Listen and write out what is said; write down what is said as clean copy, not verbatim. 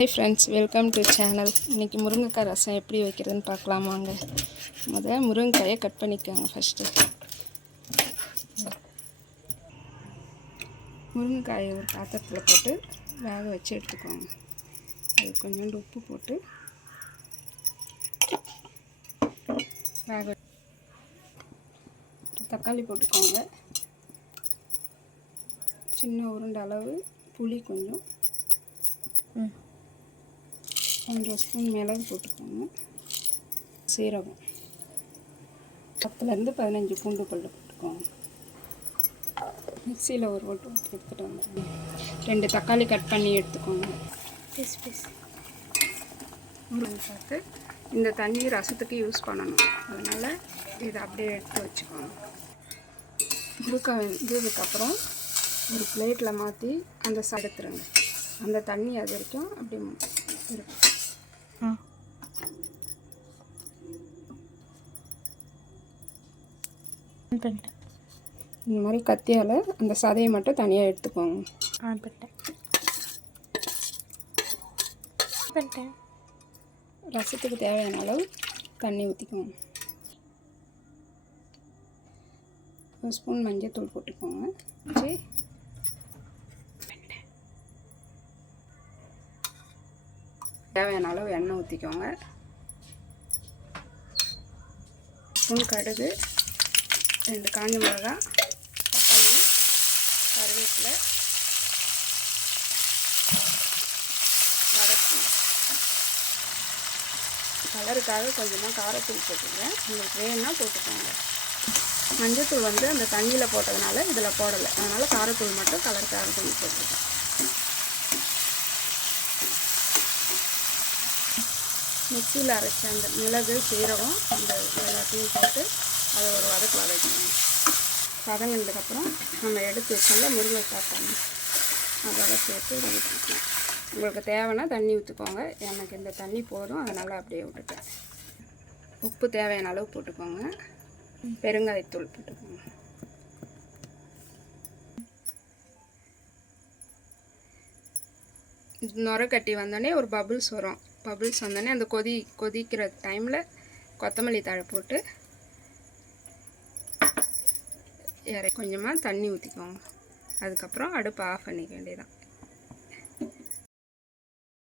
Hi friends, welcome to channel. இன்னைக்கு முருங்கைக்காய் ரசம் எப்படி வைக்கிறதுன்னு பார்க்கலாம் வாங்க. முதல்ல முருங்கைக்காயை கட் பண்ணிக்கோங்க. ஃபர்ஸ்ட் முருங்கைக்காயை ஒரு பாத்திரத்தில் போட்டு வேக வச்சு எடுத்துக்கோங்க. அது கொஞ்சோண்டு உப்பு போட்டு வேக தக்காளி போட்டுக்கோங்க. சின்ன உருண்டை அளவு புளி கொஞ்சம் 1 ஸ்பூன் மிளகு போட்டுக்கோங்க. சீரகம் 10லேருந்து 15 பூண்டு பல் போட்டுக்கோங்க. மிக்சியில் ஒரு ஓட்டு எடுத்துகிட்டு வந்துடுங்க. 2 தக்காளி கட் பண்ணி எடுத்துக்கோங்க. பீஸ் பார்த்து இந்த தண்ணி ரசத்துக்கு யூஸ் பண்ணணும், அதனால் இதை அப்படியே எடுத்து வச்சுக்கோங்க. முருங்கைக்காய் இதுக்கப்புறம் ஒரு பிளேட்டில் மாற்றி அந்த எடுத்துருங்க. அந்த தண்ணி அது வரைக்கும் அப்படியே இருக்கும். இந்த மாதிரி கத்தியால் அந்த சதையை மட்டும் தனியாக எடுத்துக்கோங்க. ரசத்துக்கு தேவையான அளவு தண்ணி ஊற்றிக்கோங்க. 1 ஸ்பூன் மஞ்சள் போட்டுக்கோங்க. தேவையான அளவு எண்ணெய் ஊற்றிக்கோங்க. ஸ்பூன் கடுகு, 2 காஞ்ச மிளகா, தக்காளி, கருவேப்பிலை, வதக்கணும். கலருக்காக கொஞ்சமாக காரத்தூள் போட்டுக்கிறேன். உங்களுக்கு வேணும்னா போட்டுக்கோங்க. மஞ்சத்தூள் அந்த தண்ணியில் போட்டதுனால இதில் போடலை, அதனால் காரத்தூள் மட்டும் கலருக்காக கொஞ்சம் போட்டுருக்கேன். மிக்சியில் அரைச்ச அந்த மிளகு, சீரகம் அந்த எல்லாத்தையும் போட்டு அதை ஒரு வதக்கணும். வதங்கினதுக்கப்புறம் நம்ம எடுத்து வச்சோம்ல முருங்கைக்காய் தண்ணி அதோட சேர்த்து ஊற்றிக்கலாம். உங்களுக்கு தேவைன்னா தண்ணி ஊற்றிக்கோங்க. எனக்கு இந்த தண்ணி போதும், அதனால் அப்படியே விட்டுட்டேன். உப்பு தேவையான அளவு போட்டுக்கோங்க. பெருங்காயத்தூள் போட்டுக்கோங்க. நுரை கட்டி வந்தோடனே ஒரு பபுள்ஸ் வரும். பபுள்ஸ் வந்தோடனே அந்த கொதிக்கிற டைமில் கொத்தமல்லி தழை போட்டு கொஞ்சமாக தண்ணி ஊற்றிக்கோங்க. அதுக்கப்புறம் அடுப்பை ஆஃப் பண்ணிக்க வேண்டியதான்.